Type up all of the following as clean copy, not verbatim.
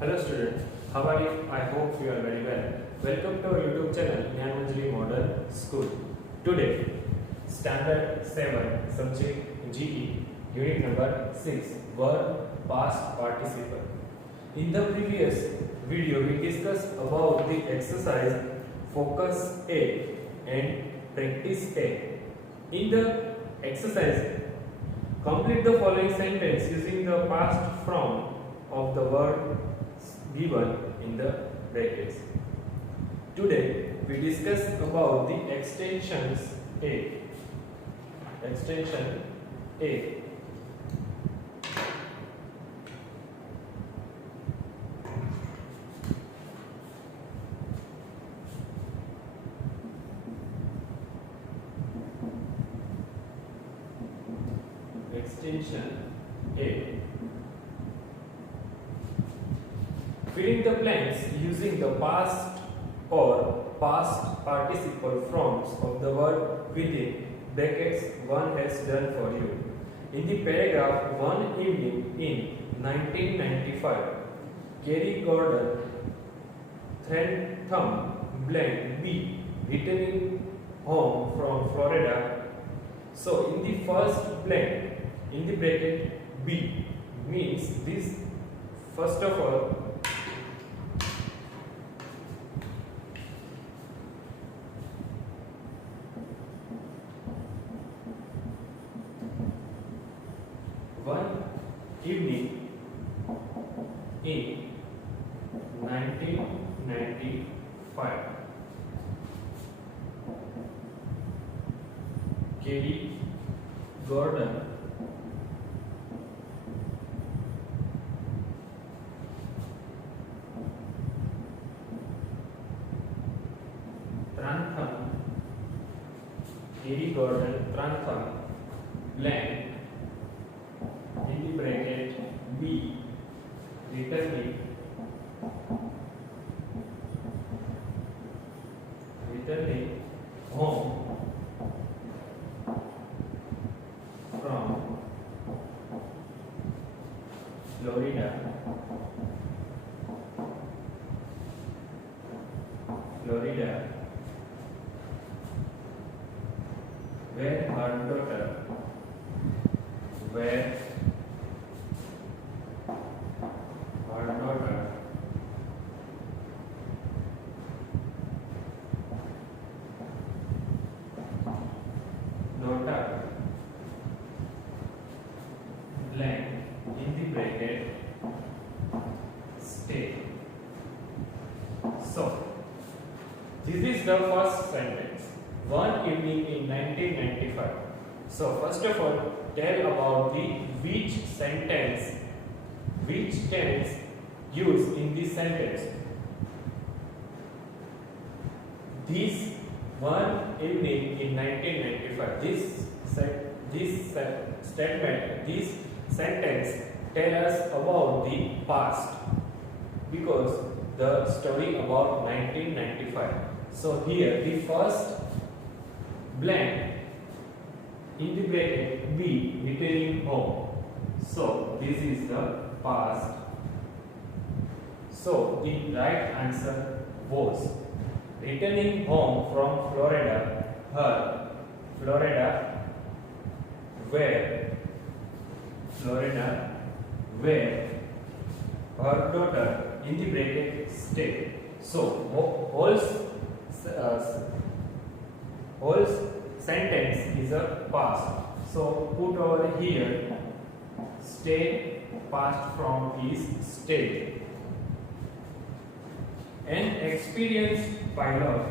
Hello students, how are you? I hope you are very well. Welcome to our YouTube channel Eng.Med Model School. Today, Standard 7 Subject GE, Unit number 6, Verb Past Participle. In the previous video, we discussed about the exercise Focus A and Practice A. In the exercise, complete the following sentence using the past form of the word given in the brackets. Today we discuss about the extensions A. Extension A. Extension A. Filling the blanks using the past or past participle forms of the word within brackets one has done for you. In the paragraph, one evening in 1995, Kerry Gordon thumb blank B returning home from Florida. So in the first blank in the bracket B means this, first of all, one evening in 1995, Kerry Gordon Trantham blank in the bracket B returning home from Florida where her daughter blank in the bracket stay. So this is the first sentence. One evening in 1995. So first of all, tell about the which tense used in this sentence. This one evening in 1995. This sentence tell us about the past because the story about 1995. So here the first blank in the bracket B returning home. So this is the past. So the right answer was returning home from Florida, where her daughter in the bracket stayed. So whole sentence is a past. So put over here stay, past form is stayed. An experienced pilot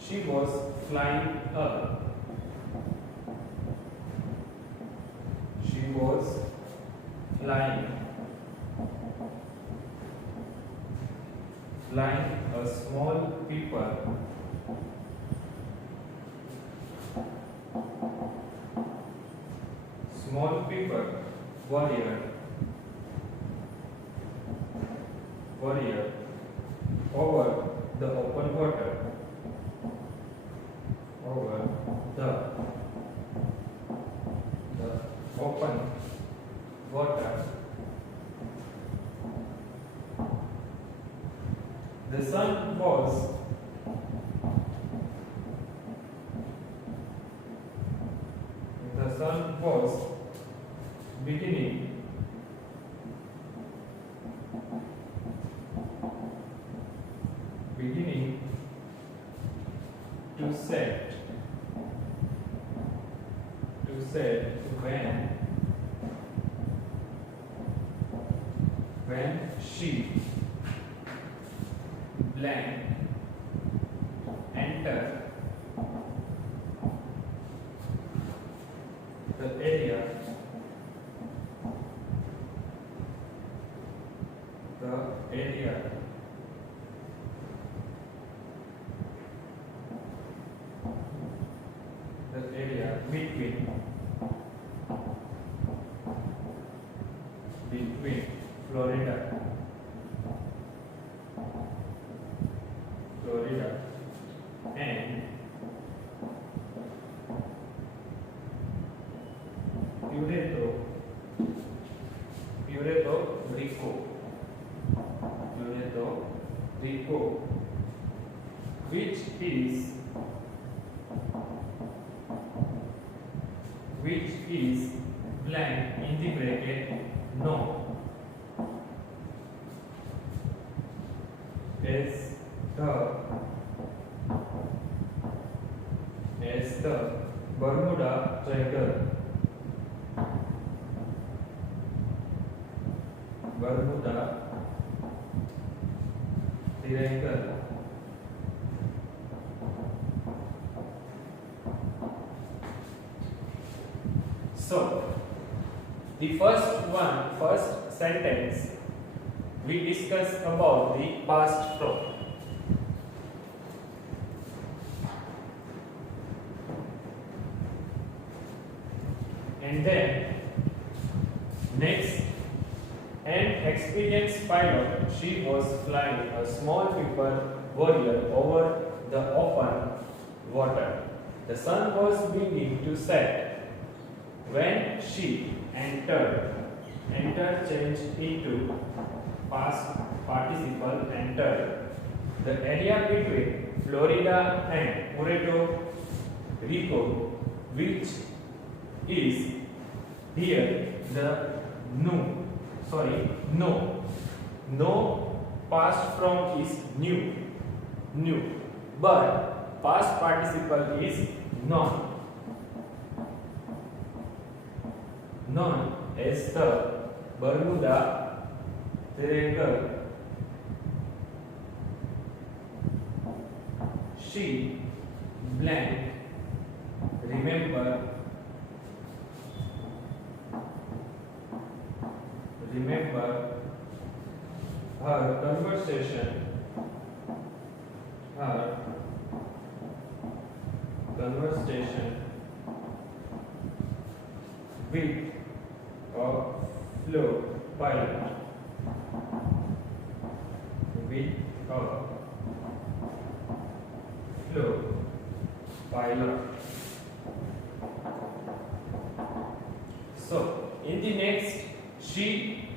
she was flying a small paper warrior over the open water, over the open water. The sun was beginning to set when she blank entered the area between Florida and Puerto Rico, which is blank in the bracket no as the Bermuda Triangle. So, the first sentence we discuss about the past from. And then next, an experienced pilot, she was flying a small paper warrior over the open water. The sun was beginning to set when she changed into past participle entered the area between Florida and Puerto Rico, which is here the no past from is new, but past participle is non as the Bermuda Triangle. She blank remember her conversation with a flow pilot. So, in the next, she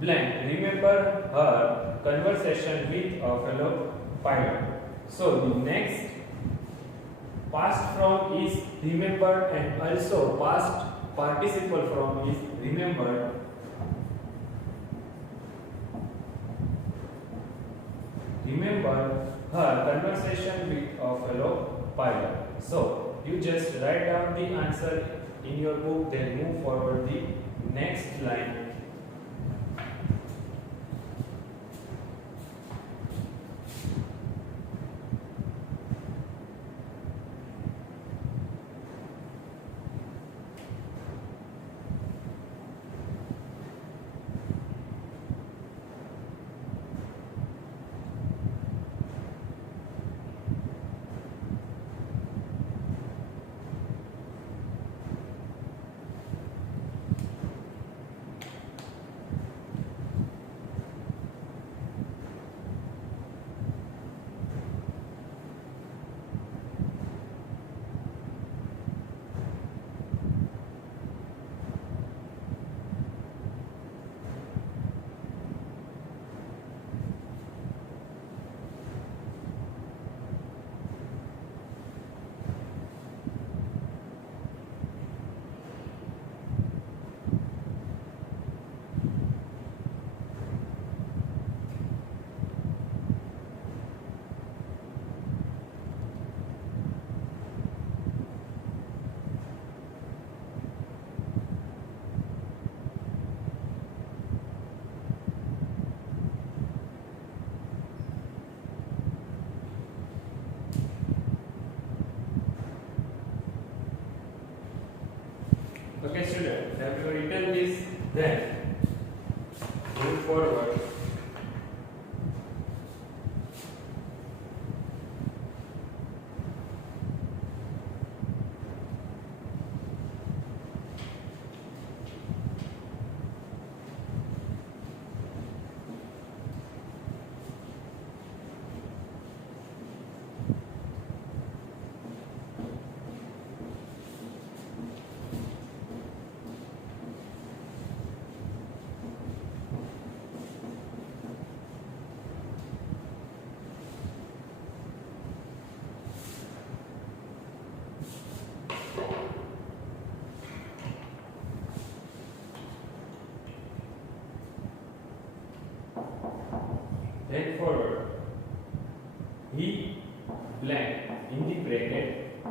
blank remember her conversation with a fellow pilot. So, the next past from is remembered and also past participle from is remembered. Remember her conversation with a fellow pilot. So, you just write down the answer in your book, then move forward the next line. Okay, student, have you written this? Then move forward. Then forward. He blank in the bracket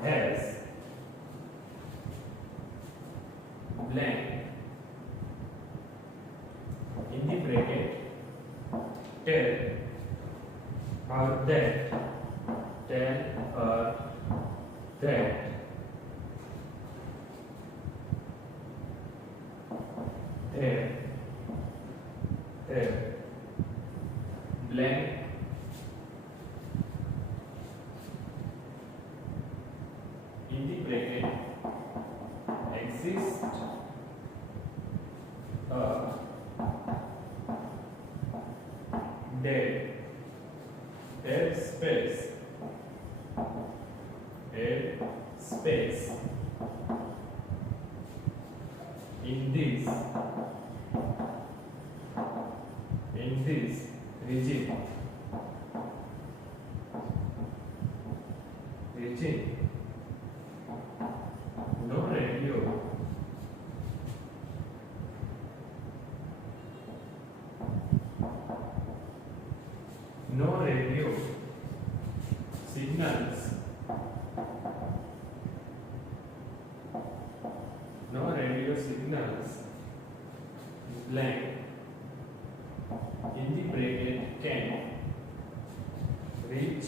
has blank in the bracket tell or that tell or that blank in the bracket exists a dead space in this region no radio signals blank in the bracket can reach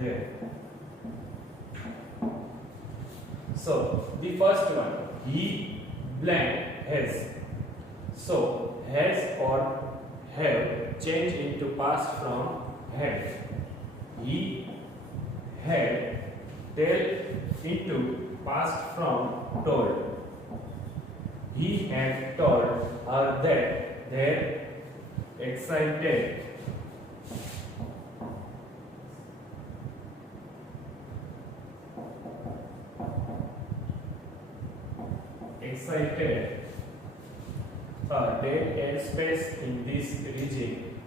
there. So the first one, he blank has. So has or have changed into past from had. He had tell into past from told. He had told her that they're excited. A dead airspace in this region.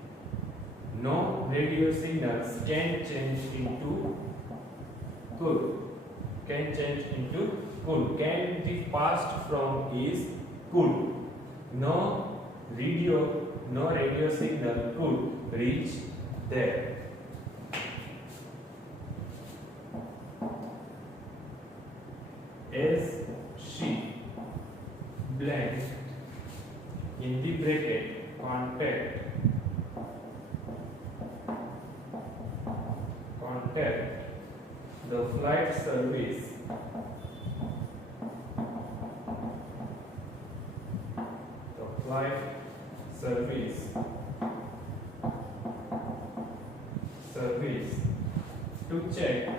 No radio signals can change into could. Can the past from is could. No radio signal could reach there. As she blank in the bracket contact the flight service to check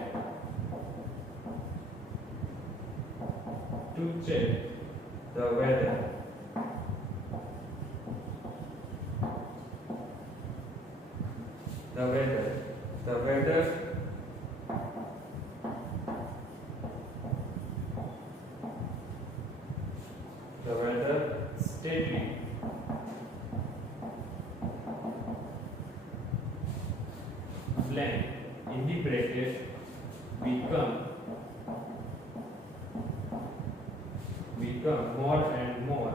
the weather. The weather steady. Blank in the bracket become more and more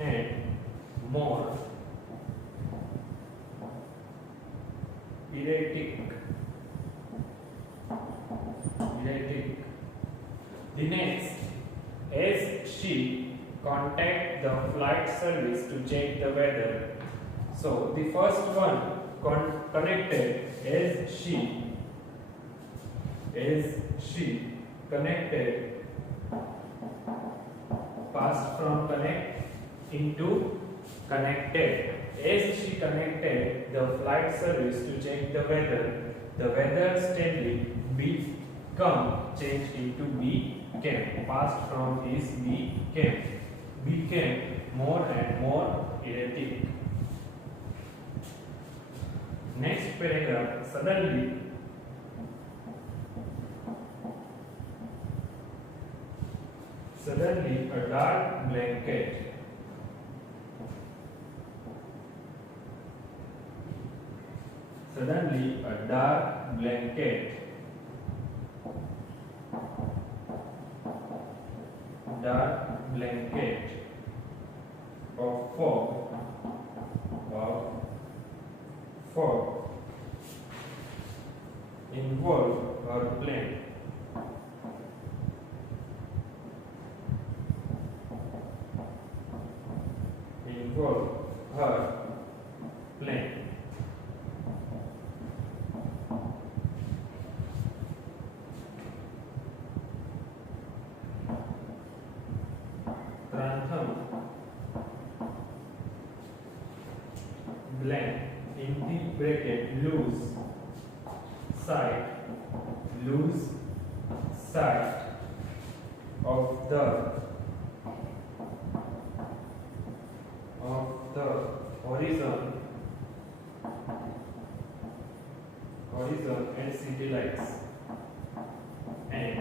and more erratic. The next, as she contact the flight service to check the weather. So the first one connected as she connected, passed from connect into connected. As she connected the flight service to check the weather steadily become changed into became. Passed from is became more and more erratic. Next paragraph, suddenly a dark blanket of fog involved her plane. Trantham blank in bracket lose sight of the horizon and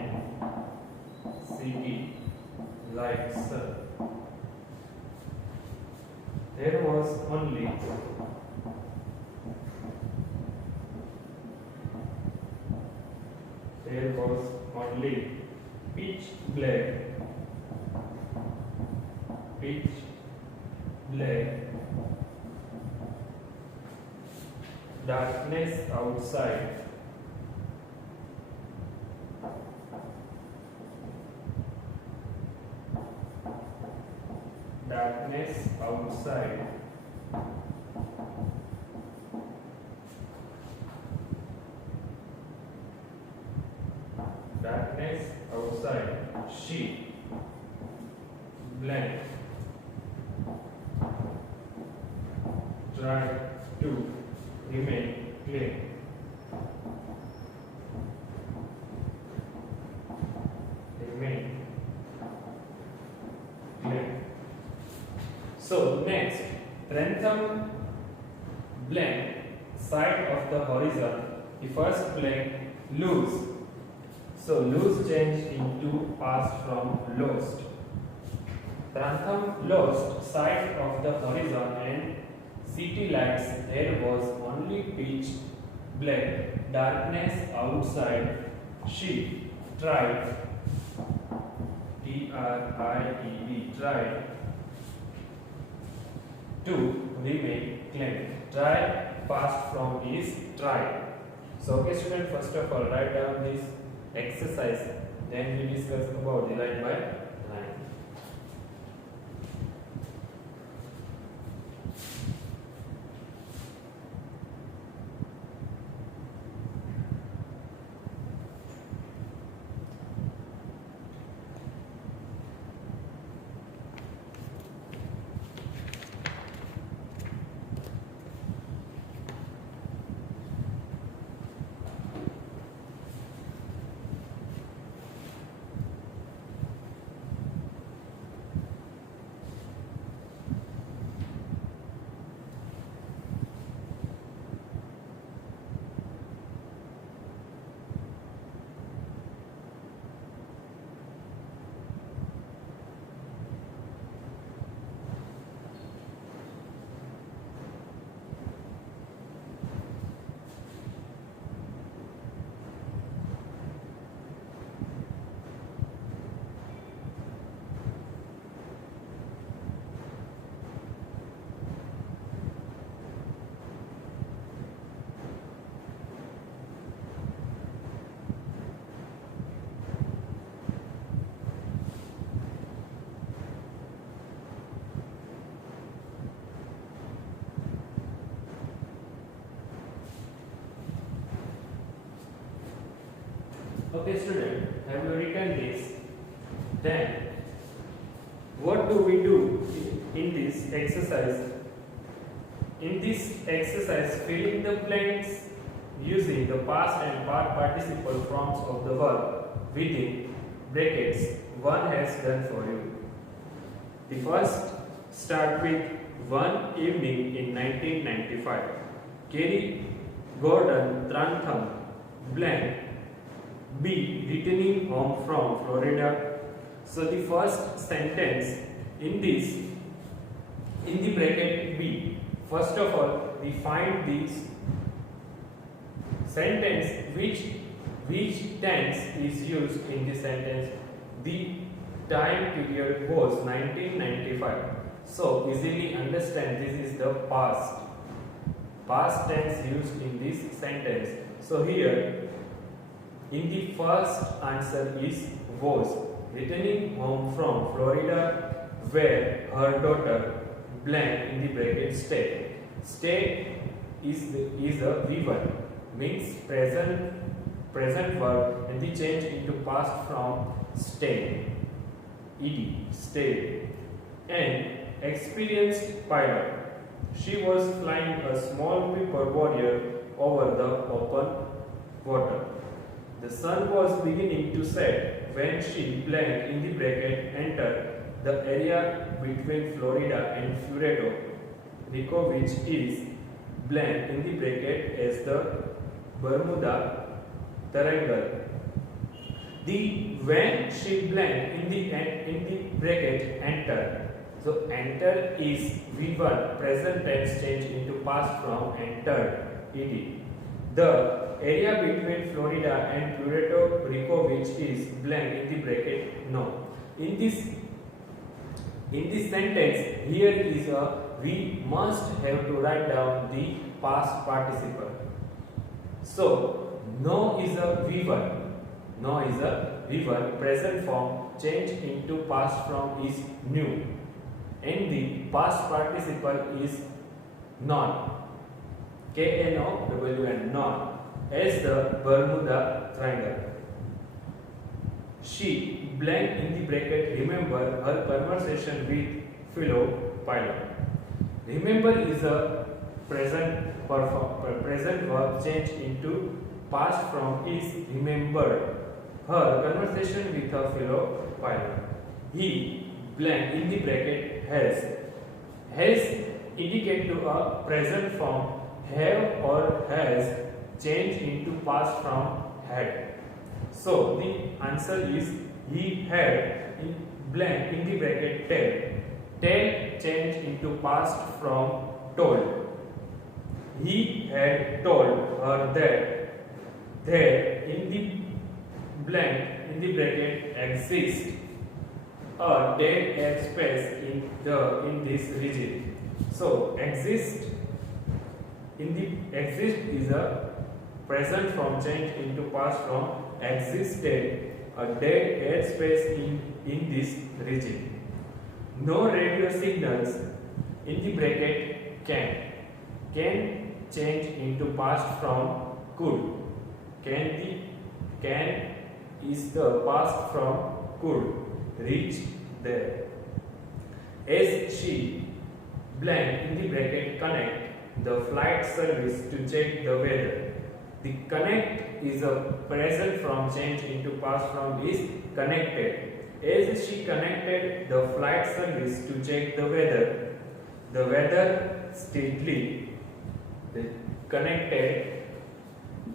city lights there was only pitch black darkness outside. She blank tried to remain clean. So next, Trentham blank side of the horizon. The first blank lose. So lose changed into passed from lost. Trantham lost sight of the horizon and city lights. There was only pitch black darkness outside. She tried, tried to remain clean. Try passed from is tried. So okay student, first of all write down this exercise, then we discuss about the line by line. Okay student, have you written this? Then what do we do in this exercise? In this exercise, fill in the blanks using the past and participle forms of the verb within brackets. One has done for you. The first start with one evening in 1995. Kerry Gordon Trantham blank B returning home from Florida. So the first sentence in the bracket B. First of all, we find this sentence which tense is used in the sentence. The time period was 1995. So easily understand this is the past tense used in this sentence. So here in the first answer is was returning home from Florida where her daughter blank in the bracket stayed. Stay is a V1 means present verb and the change into past from stay ed stayed. An experienced pilot. She was flying a small paper warrior over the open water. The sun was beginning to set when she blank in the bracket entered the area between Florida and Puerto Rico, which is blank in the bracket as the Bermuda Triangle. The when she blank in the bracket entered. So enter is V1 present tense change into past from entered ed. The area between Florida and Puerto Rico, which is blank in the bracket no. In this sentence, here is we must have to write down the past participle. So no is a V1. No is a V1 present form change into past from is new. And the past participle is non. KNOWN non as the Bermuda Triangle. She blank in the bracket remember her conversation with fellow pilot. Remember is a present verb change into past from is remembered her conversation with her fellow pilot. He blank in the bracket has indicate to a present form have or has changed into past from had. So the answer is he had in blank in the bracket tell. Tell changed into past from told. He had told her that there in the blank in the bracket exists a dead air space in this region. So exist is a present form change into past from existed a dead air space in this region. No radio signals in the bracket can change into past from could. Can is the past from could reach there. As she blank in the bracket connect the flight service to check the weather. The connect is a present from change into past from is connected. As she connected the flight service to check the weather steadily. The connected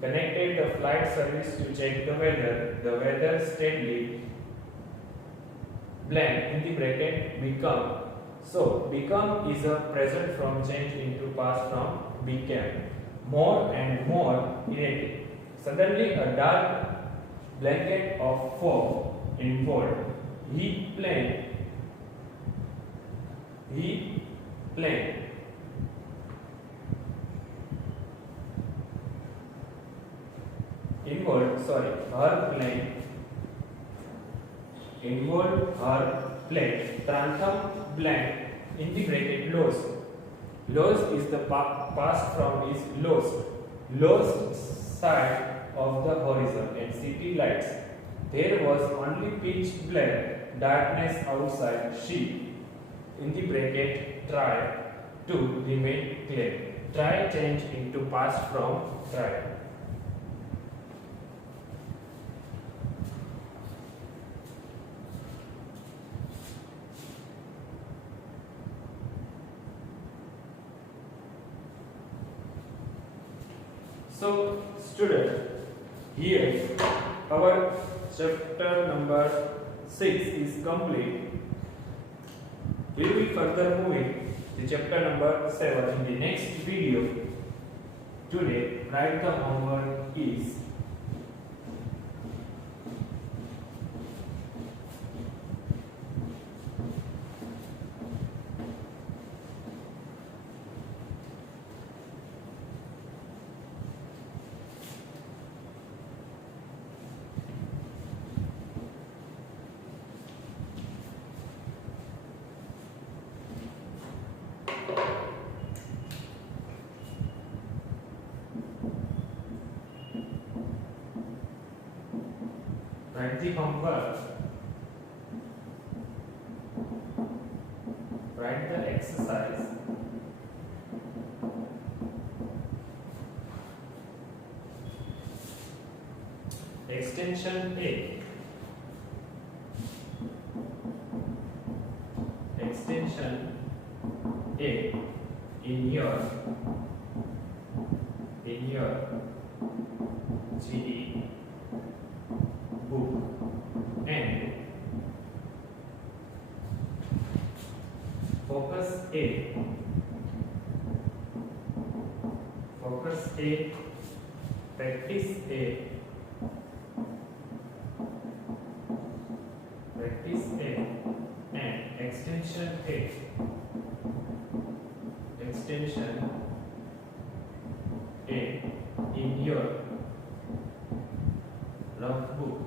the flight service to check the weather steadily blank in the bracket become. So become is a present from change into past from became. More and more irritated. Suddenly a dark blanket of fog enfolded. He planned. Her plane. Trantham blank in the bracket lost. Lost is the past from is lost. Lost side of the horizon and city lights. There was only pitch black darkness outside. She, in the bracket, tried to remain clear. Try change into past from try. So, student, here our chapter number 6 is complete. We will further moving to chapter number 7 in the next video. Today, write the homework is write the homework, write the exercise, extension A, extension A in your GE book, and focus A, practice A, and extension A, in your rough book,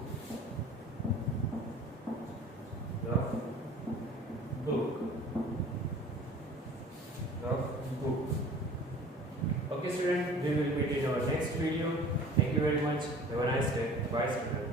rough book. Okay, student, we will meet in our next video. Thank you very much. Have a nice day. Bye, student.